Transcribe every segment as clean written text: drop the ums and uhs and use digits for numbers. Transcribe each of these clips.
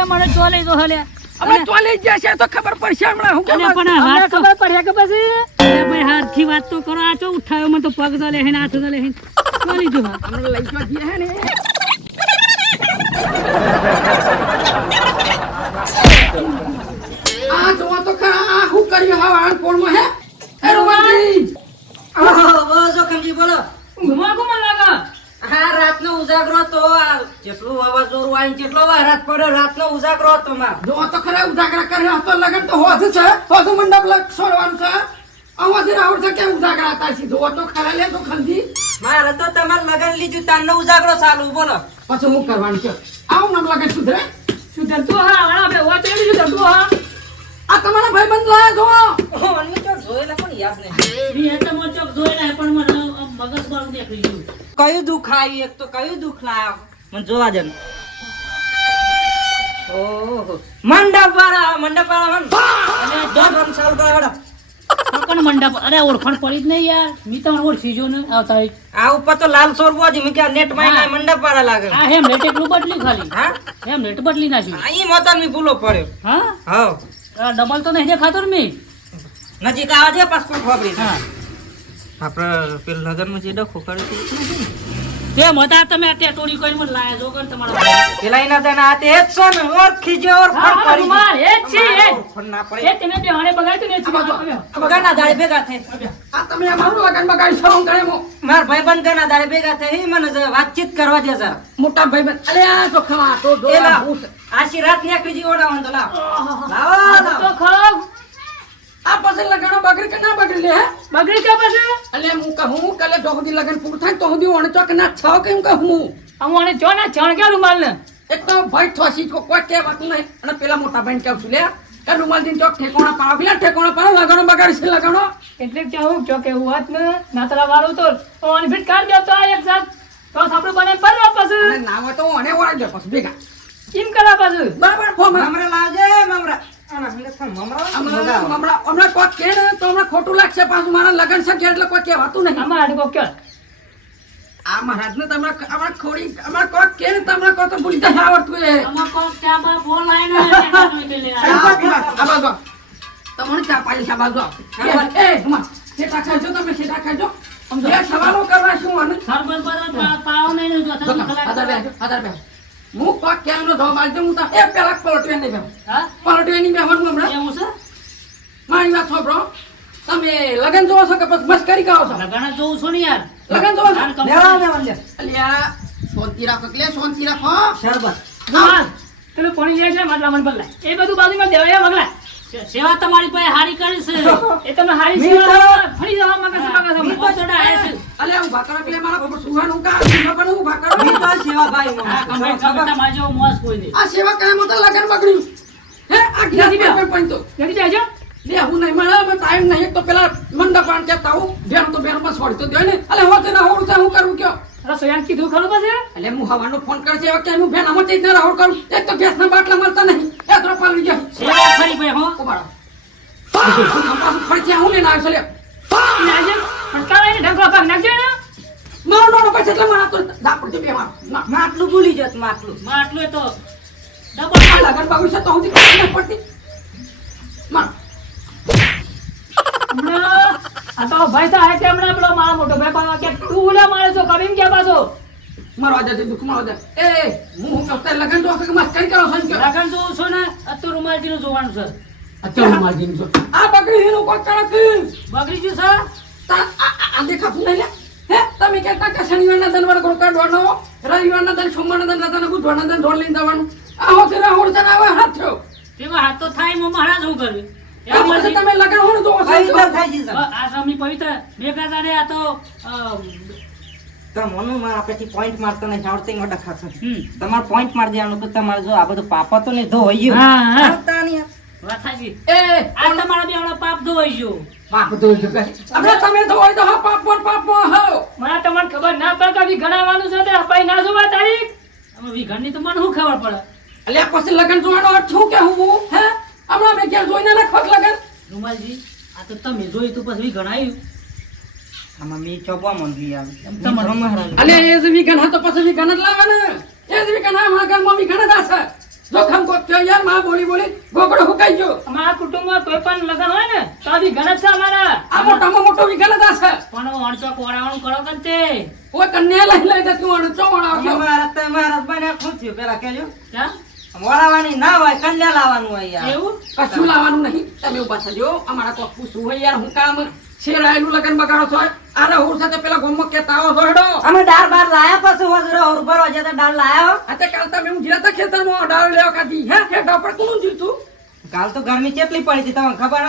તમે મને ચો લઈ જો હલે અમે ચોલી જશે તો ખબર પડશે હમણાં હું અને પણ હાથ ખબર પડે કે પછી અરે ભાઈ હાથથી વાત તો કરો આ ચો ઉઠાયો મને તો પગ ચાલે હે હાથ ચાલે હે ચોલી જો અમને લઈ જો દે હે ને આ જો તો ખરા આ હું કર્યું હા આ કોણમાં હે એ રોમાજી જો કમજી બોલો ઘુમા ઘુમા લાગા હા રાતનો ઉજાગરો તો જેટલું વાવાઝોડું આવીને જેટલો રાત પડ્યો રાતનો ઉજાગરો હતો માં જો તો ખરા ઉજાગરા કર્યો હતો લગન તો હોજ છે હોજ મંડપ લગ છોડવાનું છે આવાથી રાવડ છે કે ઉજાગરા હતા સી જો તો ખરા લે તો ખંજી મારે તો તમાર લગન લીધું તારનો ઉજાગરો ચાલુ બોલો પછી હું કરવાનું છે આવું નામ લગન સુધરે સુધર તો હા વાળા બે વાત એવી સુધર તો હા આ તમારા ભાઈબંધ લાયા જો મને તો જોયેલા પણ યાદ નહીં મી હે તો મોચોક જોયેલા પણ મને મગજ બાર દેખી ગયું કયું દુઃખ આવ્યું એક તો કયું દુઃખ લાવ મને જોવા દે ઓહો મંડપ વાળા મન અને દોઢ રન ચાલુ કરે વડા કોણ મંડપ અરે ઓળખાણ પડી જ નહીં યાર મી તો ઓળખી જો ને આવતા આ ઉપર તો લાલ સોરબો જ મી કે નેટ માં ના મંડપ વાળા લાગે આ હેમ રેટ એકલું બદલી ખાલી હા હેમ રેટ બદલી નાખ્યું આ ઈ મતન મી ભૂલો પડ્યો હા હા આ ડબલ તો નહીં દેખાતો ને મી નજીક આવજે પાસપોર્ટ વાપરી હા આપણે પેલ લગનમાં જે ડખો કર્યો તે મતા તમે આ ટોળી કરી મને લાયા જો કર તમારા પેલા એના તને આ તે જ છો ને ઓળખી જો ઓળખાણ કરી માર એ જ છે એ ઓળખાણ ના પડે એ તમે બે હાણે બગાડ્યું ને એ જ ગના દાડે ભેગા થઈ આ તમે અમારું લગન બગાડી છો કરે મો માર ભાઈબંધ ગના દાડે ભેગા થઈ મને જરા વાતચીત કરવા દે જરા મોટા ભાઈબંધ અલે આ તો ખવા તો જો એલા આશી રાત ને એકલી જીવડાવન તો લાવ લાવો તો ખાવ આ પછી લગનો બગડી કે ના બગડી લે હે બગડી કે પછી અલે હું કહું કલે જો સુધી લગન પૂરું થાય તો સુધી ઓણ ચોક ના છાવ કે હું કહું અમોને જો ના છણ કે રૂમાલ ને એક તો ભાઈ થોસી કો કોઈ કે વાત નહીં અને પેલા મોટા ભાઈ કહું છું લે કે રૂમાલ દીન ચોક ઠેકોણા પાવ પેલા ઠેકોણા પાવ લગનો બગાડી છે લગનો એટલે કે હું જો કે વાત ને નાતરા વાળું તો ઓન ફિટ કાઢ દે તો એક સાથ તો આપણે બને પર વાપસ અને નામ તો ઓને ઓળખ દે પછી ભેગા કેમ કરા પાછું બરાબર ફોમ મમરા લાવજે મમરા આના હંગે થા મમરા હમણાં કોઈ કે ને તો હમણાં ખોટું લાગશે પાછું મારા લગન છે એટલે કોઈ કહેવાતું નહીં આમાં આડકો કે આ મહારાજને તમે અમાર ખોડી અમાર કોઈ કે ને તમને કોઈ તો ભૂલી જાય આવડતું એ આમાં કો ક્યાં બા ફોન લાઈન કે લે આબાજો તમને ચા પાણી સાબાજો એ હમા સેટા ખાજો તમે સેટા ખાજો એ સવાલો કરવા શું અને સરબત પર પાવ નહીં જો તો આદર બે હું કોક કેમનો ધો મારજો હું તો એ પેલા પલટવે નહીં બે હા પલટવે નહીં બેહવાનું હમણાં એવું છે મારી વાત સાંભળો તમે લગન જોવો છો કે પછી મસ્કરી કરો છો લગાણા જોઉં છું ને યાર લગન જોવો છો લેવા દેવા લે અલ્યા શાંતિ રાખો કે શાંતિ રાખો શરબત હા પેલું પાણી લે છે માટલા મન બદલાય એ બધું બાજુમાં દેવાયા વગલા સેવા તમારી પાસે હારી કરી છે એ તમે હારી સેવા ફરી જવા માંગે છે મી તો ચડા આયા છે અલ્યા હું ભાકરા પેલે મારા પર સુવાનું કા પણ હું ભાકરા મી તો સેવા ભાઈ આ કમાઈ કમાતા માજો મોસ કોઈ નહીં આ સેવા કાય મત લગન બગડ્યું હે આ ગયા પણ તો જલ્દી જાજો લે હું નહીં મળે ટાઈમ નહીં તો પેલા મંડપાન કેતા હું બેન તો બેન માં છોડી તો દે ને અલે હોતે ના હોડ હું કરું કયો રસોઈયા કીધું ખરું પછી અલે હું હવાનો ફોન કરશે કે હું બેન આમાં ચીજ ના રાહોડ કરું એક તો ગેસ ના બાટલા મળતા નહીં એ તો પાલી જાય સેવા ફરી ભાઈ હો ઉબાડો પાછું ફરતી હું ને ના આવશે લે નાજે પણ કાલે ઢંગો પાક નાખજો ને મારો નો પછી એટલે મારા તો દાપડ દે બે માર માટલું ભૂલી જત માટલું માટલું એ તો ડબલ લગન બાગુ છે તો હું દી પડતી માર આ તો ભાઈ સાહેબ કે હમણાં પેલો મારા મોટો ભાઈ પાવા કે તું ઉલા મારે છો કવિમ કે પાછો મારો આદે દુખ મારો દે એ હું કહું લગન તો કે મસ્ત કરી કરો છો કે લગન જોઉં છો ને અત્તો રૂમાલજી નું જોવાનું છે અચ્છા માર્જિન જો આ બકરી હેનો કોઈ કણક બગડી ગયું છે તા આ દેખાતું નહીં લે હે તમે કહેતા કે શનિવારના દનવાર ગોળ કાઢવાનો રવિવારના દન સોમવારના દન રાતના બુધવારના દન ઢોળ લઈને જવાનું આ હોતે રાહોડ છે આવે હાથ થયો તેમાં હાથ તો થાય મો મહારાજ હું કરવી આ પછી તમે લગન હોણ જો કઈ રીતે થાય છે આ સમની પવિત્ર મેઘાજાને આ તો તમને મારા પેથી પોઈન્ટ મારતો નહીં આવડતે મોટા ખાતો તમારે પોઈન્ટ માર દેવાનું તો તમારે જો આ બધું પાપા તો ને ધોઈ ગયું હા હા આવતા નહીં વાત થાજી એ આ તમારા બેવડા પાપ ધોઈ ગયો પાપ તો જો કે આપણે તમે તો હોય તો હા પાપ હો મને તમને ખબર ના પડે કે ગણાવવાનું છે તે અપાઈ ના જોવા તારીખ અમે વિઘણની તો મને શું ખબર પડે અલ્યા પછી લગન જોવાનો અર્થ શું કે હું હે હમણાં મેં ક્યાં જોઈને લખવત લગન રૂમાલજી આ તો તમે જોઈ તો પછી ગણાયું આમાં મી ચોપવા માંગી આવે તમારો અલ્યા એ જ વિઘન હા તો પછી વિઘન જ લાવવાને એ જ વિઘન હા મારા ઘરમાં વિઘન જ હશે જોખમ કોક થયો યાર માં બોલી બોલી ગોગડો હુકાઈ ગયો અમારા કુટુંબમાં કોઈ પણ લગ્ન હોય ને તો આ વિઘન જ છે અમારા. આ મોટામાં મોટો વિઘન જ આ છે પણ અણચોક વળાવવાનું કરો કંતે. કોઈ કન્યા લઈ જતું અણચો વણાવ્યો મહારાજ બને શું થયું પેલા કહેજો ક્યાં? વળાવાની ના હોય કન્યા લાવવાનું હોય યાર એવું? કશું લાવવાનું નહીં તમે ઉભા થજો અમારા કોક પૂછવું હોય યાર હું કામ શેરાયનું લગન બગાડો છો આરે હું સાથે પેલા ગોમમાં કેતા આવો છો હેડો અમે દાળ બાર લાયા પછી હોજરો ઓર ભરવા જતા દાળ લાયા આતે કાલ તમે હું જીરાતા ખેતરમાં ડાળ લેવા કાઢી હે હેઠા પર કોણ જીતું કાલ તો ગરમી કેટલી પડી હતી તમને ખબર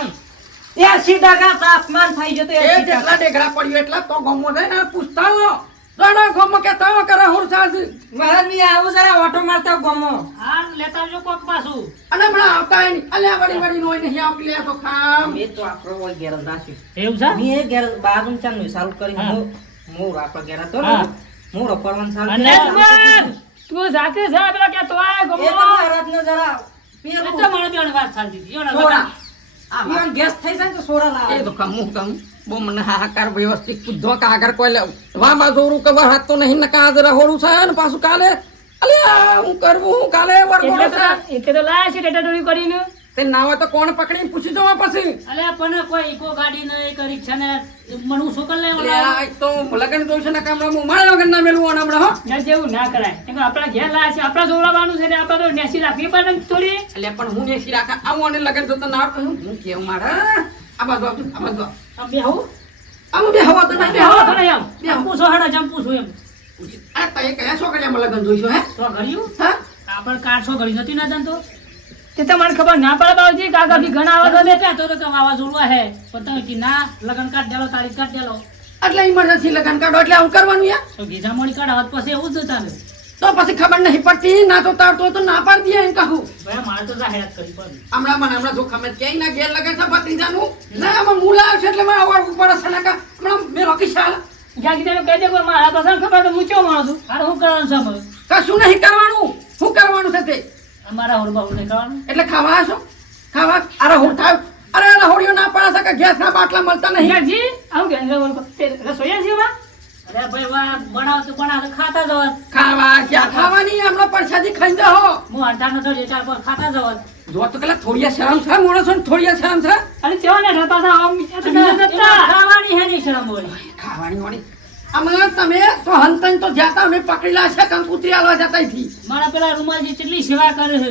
હે 80 તાપમાન થઈ જતું એ જેટલા ડેગરા પડ્યો એટલા તો ગોમમાં જાય ને પૂછતા હો જોડો ગોમમાં કેતા હો કરે હું સાજ મહારાજ ની આવું જરા ઓટો મારતા ગમો હાર લેતા આવજો કોક પાછું. અને હમણાં આવતા નહીં અલ્યા વળી વળી નોય નહીં આવતી લે તો ખામ મેં તો આપણો હોય ઘેર નાખ્યું એવું છે? મેં ઘેર બાજુ ચાલુ ચાલુ કરી હા. મોર આપણો ઘેર હતો ને હા. મોર પરવાન ચાલુ અને કર્યું. અજમલ, તું જાતે જા પેલા કે તો આ એ તો ગમો. મહારાજને જરા પેલું એટલે મને બેન વાત ચાલતી હતી. એનો સોરા આ ઈવન ગેસ થઈ જાય તો સોરા લાવે એ તો કમ બહુ મને હાહાકાર વ્યવસ્થિત પૂછો કે આગળ કોઈ વા બાજોરું કે હાથ તો નહીં નકા આજ રહોડું છે ને પાછું કાલે અલ્યા હું કરવું હું કાલે વરગોડો છે એટલે તો લાયા છે ટેટાટોરી કરીને. તે ના હોય તો કોણ પકડીને પૂછી જવા પછી અલ્યા પણ કોઈ ઇકો ગાડી ને એક રિક્ષા ને મને શું કરી લેવાનું? અલ્યા એક તો લગન જોઈશે ને કામડા હું મારે વગર ના મેલું હમણાં હો ના જેવું ના કરાય. કેમ કે આપણા ઘેર લાયા છે, આપણા જોડાવાનું છે ને આપણે તો નેસી રાખવી પડે ને થોડી. અલ્યા પણ હું નેસી રાખા આવું અને લગન જોતો ના આવડતું હું કેવું મારે આ બાજુ આવતું આ બાજુ આમ બેહું? આમ બે હવા તો નહીં બે બેહો હવા તો નહીં આમ. જંપુ છો હેડો, જંપુ છું એમ. આ તય કયા છોકરીમાં લગન જોઈશું હે તો ઘડ્યું? હા આપણે કાર છો ઘડી નથી ના જાણતો. તે તમારે ખબર ના પડે બાબુજી કે આગળ બી ઘણા આવા તો કહેતો હતો કે વાવાઝોડું હે પણ તમે કે ના લગન કાઢ દેલો, તારીખ કાઢ દેલો. એટલે ઇમરજન્સી લગન કાઢો એટલે આવું કરવાનું યાર તો ગીઝા મોડી કાઢ પછી એવું જ ચાલે. તો પછી ખબર નહીં પડતી ના તો તારતો હોય તો ના પાડી દે એમ કહું ભાઈ મારે તો જાહેરાત કરી પડે. હમણાં જો ખમે ક્યાંય ના ઘેર લગન છે ભત્રીજાનું ના આમાં મૂલા આવશે એટલે મારા અવાજ ઉપર હશે ને કા હમણાં મેં રોકી શાલ જ્યાં કીધું એમ કહી દે કોઈ મારા પાસે ખબર તો હું ચો માણસ છું. હારે શું કરવાનું છે અમે? કશું નહીં કરવાનું શું કરવાનું છે તે અમારા હોરબાવું નહીં કરવાનું. એટલે ખાવા હશો ખાવા અરે હું થાય અરે હોડીઓ ના પડે છે કે ગેસ ના બાટલા મળતા નહીં યારજી આવું કે રસોઈયા છે એમાં? અરે ભાઈ વાહ બનાવ તો ખાતા જવા. ખાવા ક્યાં ખાવાની હમણાં પરસાદી ખાઈ જાઓ હું અડધા નતો જે ચાર પાંચ ખાતા જવા. જો તો કલા થોડી શરમ છે મોણસો ને થોડી શરમ છે અને તેઓ ને ઢતા હતા આમ ખાવાની હે નહીં શરમ બોલી. ખાવાની વાળી અમે તમે તો હંતન તો જાતા અમે પકડેલા છે કંકુતરી આલવા જતા થી મારા પેલા રૂમાલજી કેટલી સેવા કરે છે.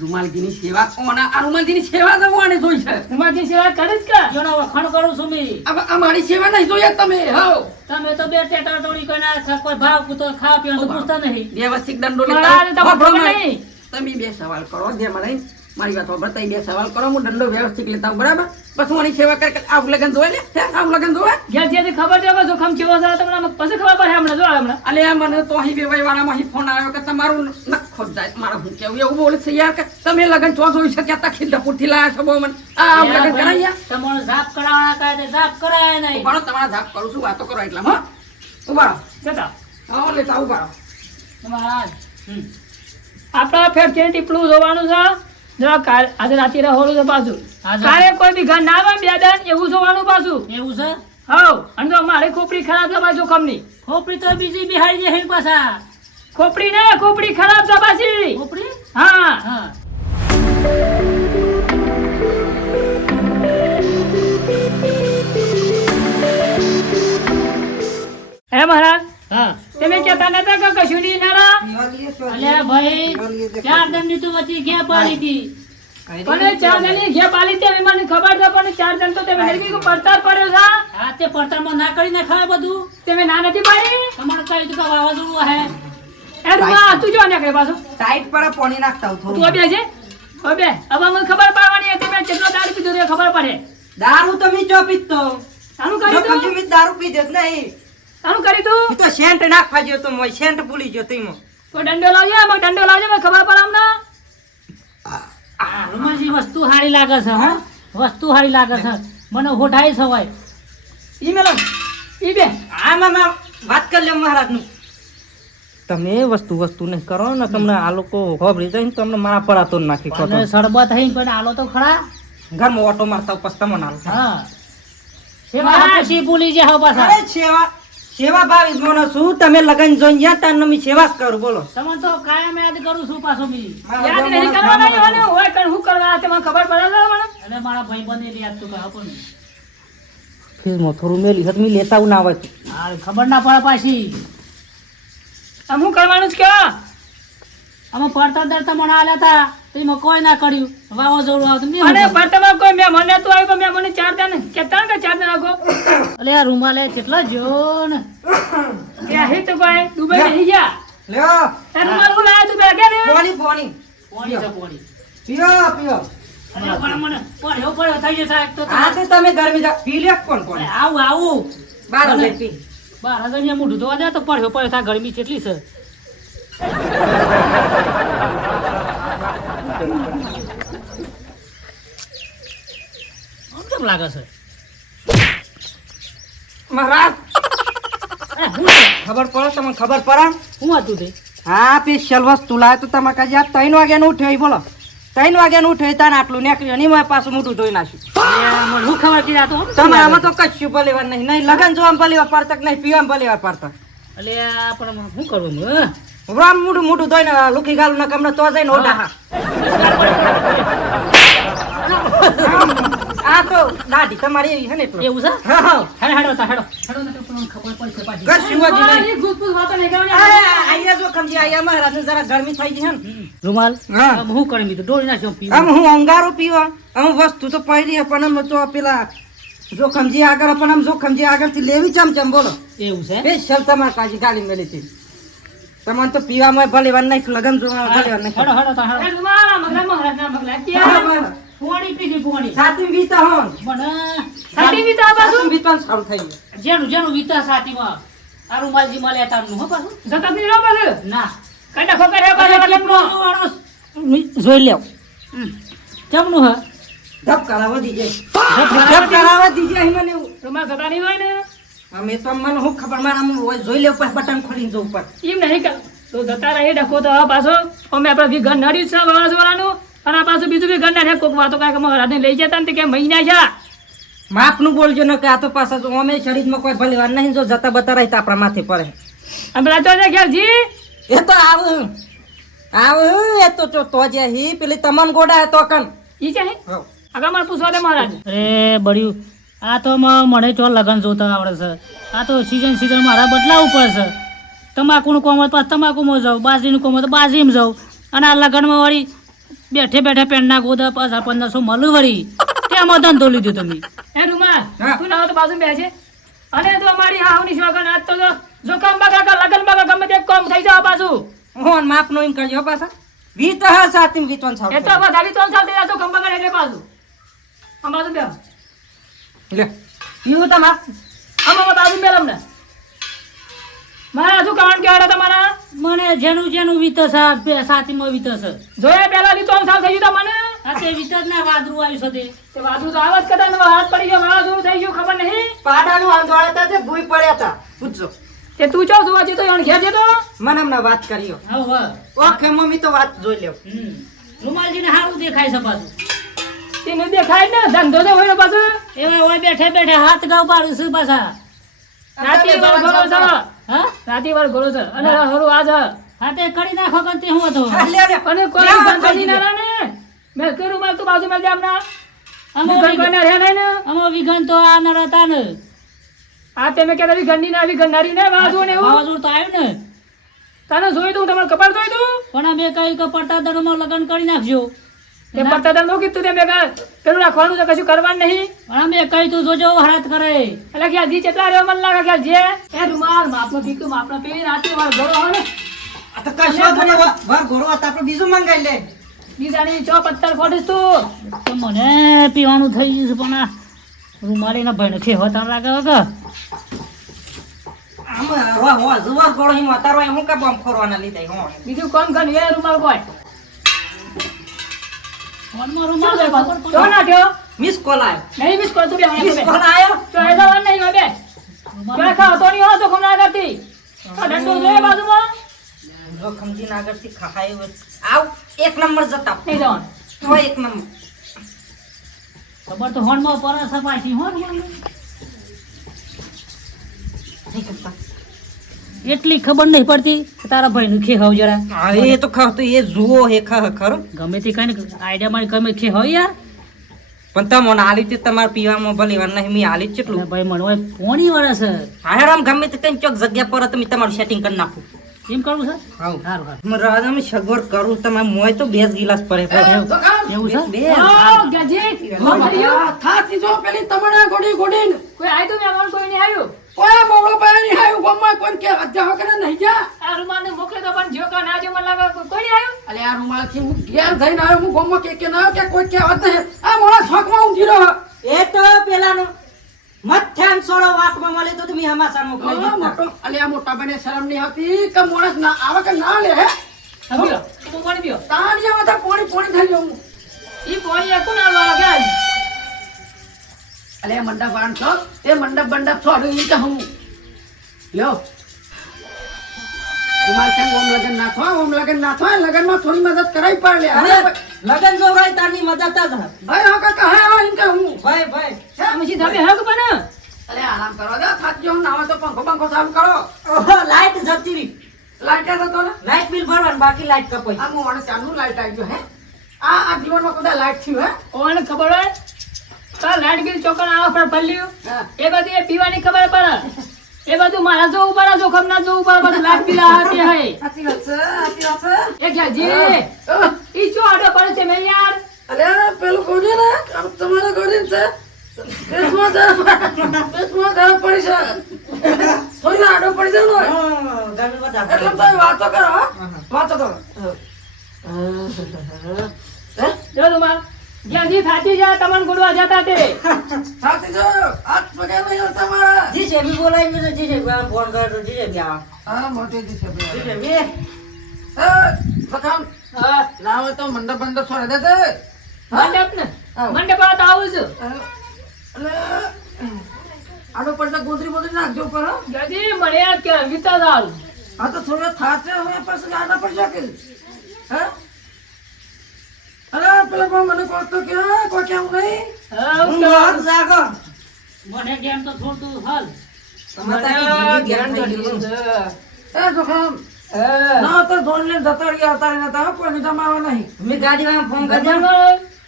રૂમાલજીની સેવા કોના આ રૂમાલજીની સેવા જવાને જોઈ છે રૂમાલજી સેવા કરે જ કે જેનો વખાણ કરું છું મેં. હવે અમારી સેવા નહીં જોઈએ તમે હો તમે તો બે ટેટા ટોળી કોઈ ભાવ પૂતો ખાવા પીવાનું તો પૂછતા નહીં. વ્યવસ્થિત દંડો મારા હારે તો લેતા ખબર નહીં. તમે બે સવાલ કરો જે મને મારી વાત ખબર તમે બે સવાલ કરો હું દંડો વ્યવસ્થિત લેતા આવું, બરાબર પછી મારી સેવા કરે આવું લગન જોવે ને આવું લગન જોવે ઘેર જેથી ખબર છે કે જોખમ કેવો છે તમને પછી ખબર પડે હમણાં જો હમણાં. અલે આ મને તો અહીં વેવાઈ વાળામાં અહીં ફોન આવ્યો કે તમારું નખો જ જાય મારા હું કેવું એવું બોલે છે યાર કે તમે લગન ચો જોઈ શક્યા તા ખીલપુરથી લાયા છો બહુ મને આ લગન કરાયા તમારો ઝાપ કરાવવાના કહે તે ઝાપ કરાય નહીં. ઉભારો તમારા ઝાપ કરું છું વાતો કરો એટલા હા ઉભારો જતા હા લેતા ઉભારો મહારાજ આપણા ફેર છે ટીપલું જોવાનું છે. જો આજે રાતે રહોડું છે પાછું. કાલે કોઈ બી ઘર ના આવે બે દાન એવું જોવાનું પાછું. એવું છે? હા. અને તો મારે ખોપડી ખરાબ છે પાછું કમની. ખોપડી તો બીજી બિહારી જાય પાછા. ખોપડી ને ખોપડી ખરાબ છે પાછી. ખોપડી? હા હા. હે મહારાજ હા તમે કહેતા નતા કે કશું નહીં નારા? અલ્યા ભાઈ 4 દન ની તો વચ્ચે ઘે પાડી હતી. પણ 4 દન ની ઘે પાડી હતી એમાં મને ખબર છે પણ 4 દન તો તમે નરકી કો પડતાર પડ્યો છે. હા તે પડતારમાં ના કરી નાખાય બધું. તમે ના નથી પાડી? તમારે કઈ તો વાવાઝોડું હે. એ રૂમા તું જો નીકળે પાછો. ટાઈટ પર પાણી નાખતા તું બે છે? બે હવે મને ખબર પડવાની હતી મેં કેટલો દારૂ પીધો તે ખબર પડે. દારૂ તો મી ચો પીતો આનું કરી તું? મી દારૂ પીધો જ નહીં. આનું કરી તું? ઈ તો સેન્ટ નાખવા ગયો તો મોય સેન્ટ ભૂલી ગયો તીમો. કોઈ દંડો લાવજે મને દંડો લાવજે મને ખબર પડે અમને. રૂમાજી વસ્તુ સારી લાગે છે હા વસ્તુ સારી લાગે છે મને હોઠાઈ સવાય ઈ મેલો ઈ બે આમાં વાત કરી લે મહારાજ નું તમે વસ્તુ નહીં કરો ને તમને આ લોકો ખબરી જાય ને તમને મારા પડાતો નાખી ખોટો અને સરબત હઈ પણ આલો તો ખરા ઘરમાં ઓટો મારતા પછી તમને આલો હા સેવા પછી ભૂલી જાય પાછા અરે સેવા સેવા ભાવી મોનો છું તમે લગન જોઈને ગયા તાર મેં સેવા જ કરું બોલો તમે તો કાયમ યાદ કરું છું પાછો બી મારા યાદ નહીં કરવાના હોય હોય કણ હું કરવા તે મને ખબર પડે છે મને અને મારા ભાઈ બંને યાદ તો કહો પણ ફીસમાં થોડું મેલી હત મેં લેતા ના હોય હા ખબર ના પડે પાછી આમ હું કરવાનું છે કે અમે પડતા દરતા મને આલ્યા હતા તો એમાં કોઈ ના કર્યું વાવાઝોડું આવતું નહીં અને પડતામાં કોઈ મેં મને તો આવ્યો મેં મને 4 દાન કેતા કે 4 દાન આગો અલે આ રૂમાલે કેટલા જો ને ત્યાં હે તો ભાઈ દુબઈ નહીં ગયા લ્યો આ રૂમાલ હું લાયા તું બેગે ને પાણી પાણી પોણી છે પોણી પીઓ પીઓ અરે પણ મને પડ્યો પડ્યો થઈ જશે એક તો આ તો તમે ગરમી જા પી લે કોણ કોણ આવું આવું બાર લઈ પી 12,000 મોઢું ધોવા દે તો પડ્યો પડ્યો થાય ગરમી કેટલી છે આમ કેમ લાગે છે મહારાજ હું છે? ખબર પડે તમને ખબર પડે હું હતું તે હા સ્પેશિયલ વસ્તુ લાવે તો તમે કાજે આ 3 વાગ્યાનું ઉઠે બોલો 3 વાગ્યાનું ઉઠે તાન આટલું નીકળ્યું અને મેં પાછું મોઢું ધોઈ નાખ્યું મને હું ખબર પડી તો તમારામાં તો કશું ભલેવાર નહીં નહીં લગન જોવામાં ભલેવાર પડતા કે નહીં પીવામાં ભલેવાર પડતા એટલે પણ શું કરવું હું રામ મોઢું મોઢું ધોઈને લુકી ગાલું ના કમને તો જઈને ઓઢા હા આ તો દાઢી તમારી એવી હે ને એટલે એવું છે હા હા હેડો હેડો તા હેડો હેડો ને તો ખબર પડશે પાછી કશું જ નહીં. એ ગુસ્પુસ વાતો નહીં કરવાની આયા જો કમજી આયા મહારાજને જરા ગરમી થઈ ગઈ હે ને રૂમાલ હા. આમ હું કરી દીધું ડોળી નાખ્યો પીવું આમ હું અંગારો પીવા આમ વસ્તુ તો પહેરી હે પણ આમ તો પેલા જોખમજી આગળ પણ આમ જોખમજી આગળથી લેવી ચમચમ બોલો એવું છે સ્પેશિયલ તમારે કાજી ગાડી મળી હતી તમને તો પીવામાં ભલે વાર નહીં લગન જોવામાં ભલે વાર નહીં હેડો હેડો તા હેડો રૂમાલ મગલા મહારાજ ના મગલા બરાબર. પોણી પીધી પોણી સાતી વીતા હોન મને સાતી વીતા બાજુ સાતી વીતા સારું થઈ ગયું જેનું જેનું વીતા સાતીમાં આ રૂમાલજી મળે તારનું હો પાછું જતા પી લો પાછું ના કઈ ખોકર હે પાછું જોઈ લેવ કેમનું હે ધબકારા વધી જાય ધબકારા વધી જાય મને એવું રૂમાલ જતા નહીં હોય ને અમે તો મને હું ખબર મારા જોઈ લેવું પછી બટન ખોલીને જવું પડે એમ નહીં કર તો જતા રહી ડખો તો પાછો અમે આપણે બી ઘર નડ્યું છે વાળાનું અને આ પાછું બીજું બી ઘર ના કોક વાતો કાંઈક મહારાજને લઈ જતા ને તે કે મહિના છે માપનું બોલજો ને કે આ તો પાછા તો અમે શરીરમાં કોઈ ભલે વાર નહીં જો જતા બતા રહી તો આપણા માથે પડે અને પેલા તો ખ્યાલજી એ તો આવું આવું એ તો જે હી પેલી તમન ગોડા તો કન ઈ છે આગળ મારે પૂછવા દે મહારાજ અરે બળ્યું આ તો મને ચો લગન જોતા આવડે છે આ તો સીઝન મારા બદલાવું પડશે તમાકુનું કોમ હોય તો તમાકુમાં જાઉં બાજરીનું કોમ હોય તો બાજરીમાં જાઉં અને આ લગનમાં વળી બેઠે બેઠે પેન્ટના ગોદા 1500 મળું વળી તેમાં ધંધો લીધો તમે એ રૂમા હા. તું ના તો બાજુ બેસે અને તો અમારી હાવની શોખન આજ તો જોખમ બગા લગન બગા ગમે તે કોમ થઈ જાવ પાછું હોન માપનું એમ કરજો પાછા વીત હા સાતીમ વીતવાન સાવ એ તો વધારે 3 સાલ થઈ જોખમ બગા એટલે પાછું આ બાજુ બે લે પીવું તમાર આમાં બાજુ મેલમ ને મારા શું કારણ કે તમારા મને જેનું વિતસ સાતીમાં વિતસ જોયા પેલા લીધો સાલ થઈ ગયું મને આ તે વિતસ ના વાદરું આવ્યું છે તે વાદરું તો આવાજ કદાચ હાથ પડી ગયો વાળા શું થઈ ગયું ખબર નહીં પાડાનું આંદોળતા તે ભૂઈ પડ્યા હતા પૂછજો તે તું ચો જોવા જતો યણ ઘેર જતો મને હમણાં વાત કર્યો હા હા ઓકે મમ્મી તો વાત જોઈ લ્યો રૂમાલજી ને હારું દેખાય છે પાછું તેનું દેખાય ને ધંધો તો હોય પાછું એવા હોય બેઠે બેઠે હાથ ગાવ પાડું છું પાછા રાતી વાર ગોળો છે હા રાતી વાર ગોળો છે અને હરું આજ હા તે કરી નાખો કે તે હું હતો અને કોઈ બંધ ના રહે ને મેં કર્યું માર તું બાજુ માં જામના અમે કોઈને રહે નહીં ને અમે વિઘન તો આ ન રહેતા ને આ તે મેં કહેતા વિઘનની ના વિઘનનારી ને વાજો ને વાજો તો આવ્યું ને તને જોઈ તું તમારે કપાળ જોઈ તું પણ અમે કઈ કે પડતા દરમાં લગન કરી નાખજો તે પડતા દર નો કીધું તે મેં પેલું રાખવાનું તો કશું કરવાનું નહીં પણ અમે કઈ તું જોજો હરાત કરે એટલે કે હજી કેટલા રહ્યો મને લાગે કે જે એ રૂમાલ માપનો પીકું માપનો પીવી રાતે વાર ગોળો હોય ને આ તો કશો ધને વાર ઘોરો હતા આપણે બીજું મંગાઈ લે બીજાની ચો પત્તર ફોડીશ તું તો મને પીવાનું થઈ ગયું છે પણ આ રૂમાલીના ભાઈને ખેવતા લાગે કે આમ રો જુવાર ઘોડો હિમ અતારો એમ કે બમ ખોરવાના લીધા હો બીજું કોણ કન એ રૂમાલ કોઈ ફોનમાં રૂમાલ દે તો નાખ્યો મિસ કોલ આયો નહીં મિસ કોલ તું બે મિસ કોલ આયો તો એસા વાર નહીં હોય બે તો ખાવ તો નહીં હો તો કોમ ના કરતી આ ડંડો જોઈએ બાજુમાં જોખમજી નાગરથી ખાખાય આવ એક નંબર જતા નહીં જવાનું તો એક નંબર ખબર તો હોનમાં પર સપાસી હોન નહીં કરતા એટલી ખબર નહીં પડતી કે તારા ભાઈનું ખે હવ જરા હા, એ તો તો એ જુઓ હે ખરું ગમે તે કઈ આઈડિયા માં ગમે ખે હવ યાર પણ તમને આલી તે તમારે પીવામાં ભલે વાર નહીં મેં આલી જ કેટલું ભાઈ મને પોણી વાળા છે હારામ ગમે તે કઈ ચોક જગ્યા પર તમે તમારું સેટિંગ કરી નાખું એમ કરવું છે હાઉ સારું સારું રાજા મેં સગવડ કરું તમે મોય તો 2 ગિલાસ પડે એવું છે બે થાતી જો પેલી તમારા ગોડી ગોડીન કોઈ આવ્યું તો મેં કોઈ નહીં આવ્યું કોઈ મોળો પાયા નહીં આવ્યું ગમમાં કોઈ કે અધ્યા વગર નહીં જા આ રૂમાલ ને મોકલે તો પણ જો કા ના જો મને લાગે કોઈ નહીં આવ્યું અલે આ રૂમાલ થી હું ઘેર થઈને આવ્યો હું ગમમાં કે ના આવ્યો કે કોઈ કે વાત નહીં આ મોળા શોખમાં ઊંઘી રહ્યો એ તો પેલાનો મથ્યાન સોળો વાતમાં મળે તો તમે હમાસા મોકલાઈ દીધા મોટો અલે આ મોટા બને શરમ નહીં આવતી કે મોણસ ના આવે કે ના લે હે આવ્યો તું પાણી પીઓ તાણિયા માં પોણી પોણી થઈ ગયો હું ઈ પાણી આ કોના વાળા ગયા અલે મંડપ વાણ છો એ મંડપ બંડપ છોડ ઈ કે હું લ્યો તમારે કેમ ઓમ લગન ના થવા લગનમાં થોડી મદદ કરાવી પડે અરે લગન જો રાય તારની મદદ જ ભાઈ હા કાકા હા હા ઇનકે હું ભાઈ અમે સીધા બે હક બના અલે આરામ કરવા દે થાક જો નાવા તો પંખો ચાલુ કરો ઓહો લાઈટ જતી રહી લાઈટ આ તો ને લાઈટ બિલ ભરવાનું બાકી લાઈટ કપાઈ આ મોણ ચાલુ લાઈટ આવી ગયો હે આ જીવનમાં કદા લાઈટ થયું હે ઓને ખબર હોય તા લાઈટ બિલ ચોકન આવા પર પડ્યું હા. એ બધી એ પીવાની ખબર પડે એ બધું મારા જો ઉપર જોખમ ના જો ઉપર બધું લાઈટ બિલ આતે હે આતી વાત છે એ જાજી ઈ જો આડો પડે છે મે યાર અલે પેલું કોને ને આમ તમારે કોને છે પેસમાં દર પડી છે થોડી આડો પડી જાય ને ગમે બધા એટલે તો વાતો કરો હા? વાતો કરો જો તમાર જ્યાંથી થાતી જા તમને ગોડવા જતા તે સાથી જો હાથ પગે નહીં તમારા જી છે બી બોલાઈ ને જી છે ફોન કર્યો તો જી છે બી હા મોટી દી છે જી છે બે બકામ હા લાવો તો મંડપ બંડપ છોડે દે મંડપ ને મંડપ આ તો આવું છું અલે આડો પડતા ગોદરી બોદરી નાખજો પર હો. જાજી મને આ કે વિતા દાલ આ તો થોડો થાચે હવે પછી આના પર શકે હે અરે પેલા બા મને કહો તો કે કોઈ કેમ નહીં હું વાત જાગો મને કેમ તો થોડું હાલ તમારા ગેરંટી એ જોખમ ના તો ધોન લે જતા રહ્યા હતા ને તા કોઈ ની જમાવા નહીં મે ગાડીમાં ફોન કરજો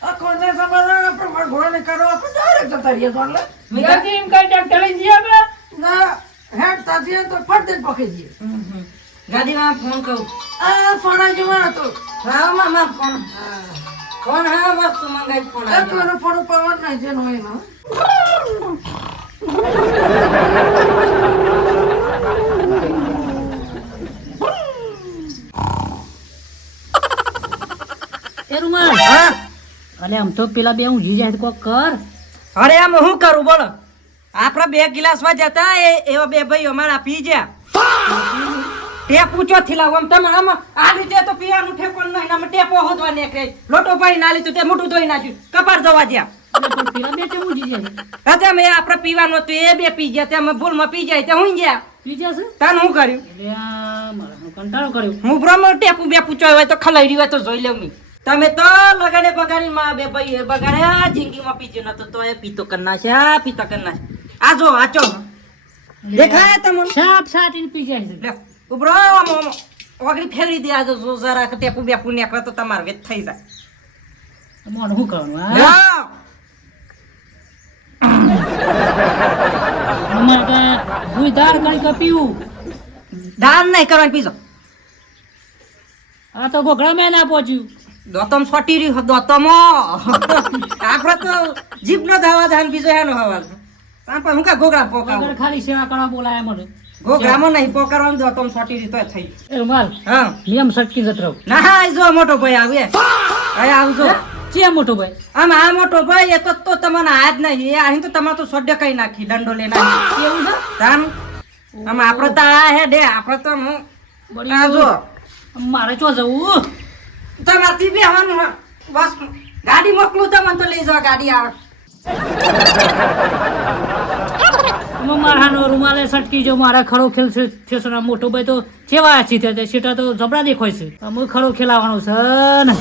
આ કોને જમાવા આપણે માર ઘોડા ને કરો આપણે ડાયરેક્ટ જતા રહ્યા ધોન લે મે ગાડી એમ કઈ ટ્રેક્ટર લઈ જઈએ આપણે ના હેડ તાજી તો ફટ દે પકડી જઈએ ગાડીમાં ફોન કરું આ ફોન જવા હતો હા મામા ફોન ફોન હા વસ્તુ મંગાઈ ફોન એ તો ફોન પાવર નહીં છે નો એનો એ રૂમાલ હા અલે આમ તો પેલા બે હું જી જાય કોક કર અરે આમ હું કરું બોલો આપડા 2 ગિલાસ માં જતા એવા બે ભાઈ અમારા પી ગયા ટેપુ ચોથી લાવ આમ તમે આમ આ રીતે તો પીવાનું ઠેકોન નહીં આમ ટેપો હોદવા નીકળે લોટો પાઈ નાલી તો તે મોટું ધોઈ નાખ્યું કપાર જવા દ્યા અલે પણ પેલા બે ચમ જી જાય હતા મેં આપડે પીવાનું હતું એ બે પી ગયા ત્યાં ભૂલમાં પી જાય ત્યાં હું ગયા પી જશે તાન હું કર્યું એટલે આ મારા કંટાળો કર્યો હું બ્રહ્મ ટેપુ બે પૂછ્યો હોય તો ખલાઈ રહ્યો તો જોઈ લેવ નહીં તમે તો લગાડે બગાડી માં બે ભાઈ બગાડ્યા જિંદગીમાં પીજો નતો તો એ પીતો કરના છે પીતા કરના છે આ જો આચો દેખાય તમને સાપ સાટીને પી જાય છે લે ઉભરો આમ વાગડી ફેરવી દે આ જો જરા ટેપુ બેપુ નીકળે તો તમારે વેત થઈ જાય મોન શું કરવાનું હા લ્યો. અમારે કે ભૂઈ દાળ કરી કે પીવું દાન નહીં કરવાનું પીજો આ તો ગોગડા મેં ના પહોંચ્યું દોતમ સોટી રહ્યું દોતમો આપડે તો જીભ નો ધાવા ધાન બીજો એનો હવાલ તાર હું કા ઘોઘરા પોકાવ વગર ખાલી સેવા કરવા બોલાય મને ઘોઘરામાં નહીં પોકારવાનું દોતમ સોટી રહ્યું તો થઈ એ રૂમાલ હા નિયમ સટકી જત રહું ના હા જો મોટો ભાઈ આવે હવે આવજો છે મોટો ભાઈ આમ આ મોટો ભાઈ એ તો તમને હાથ નહીં એ અહીં તો તમારે તો સોડે કઈ નાખી દંડો લઈ નાખી એવું છે તાન આમ આપડે તો આ હે દે આપડે તો હું આ જો મારે ચો જવું તમારથી બી આવવાનું બસ ગાડી મોકલું તમને તો લઈ જાઓ ગાડી આવે મારાનો રૂમાલે સટકી જો મારા ખડો ખેલ છે મોટો ભાઈ તો ચેવા છે સીટા તો જબરા દેખાય છે અમે ખડો ખેલાવાનો છે ને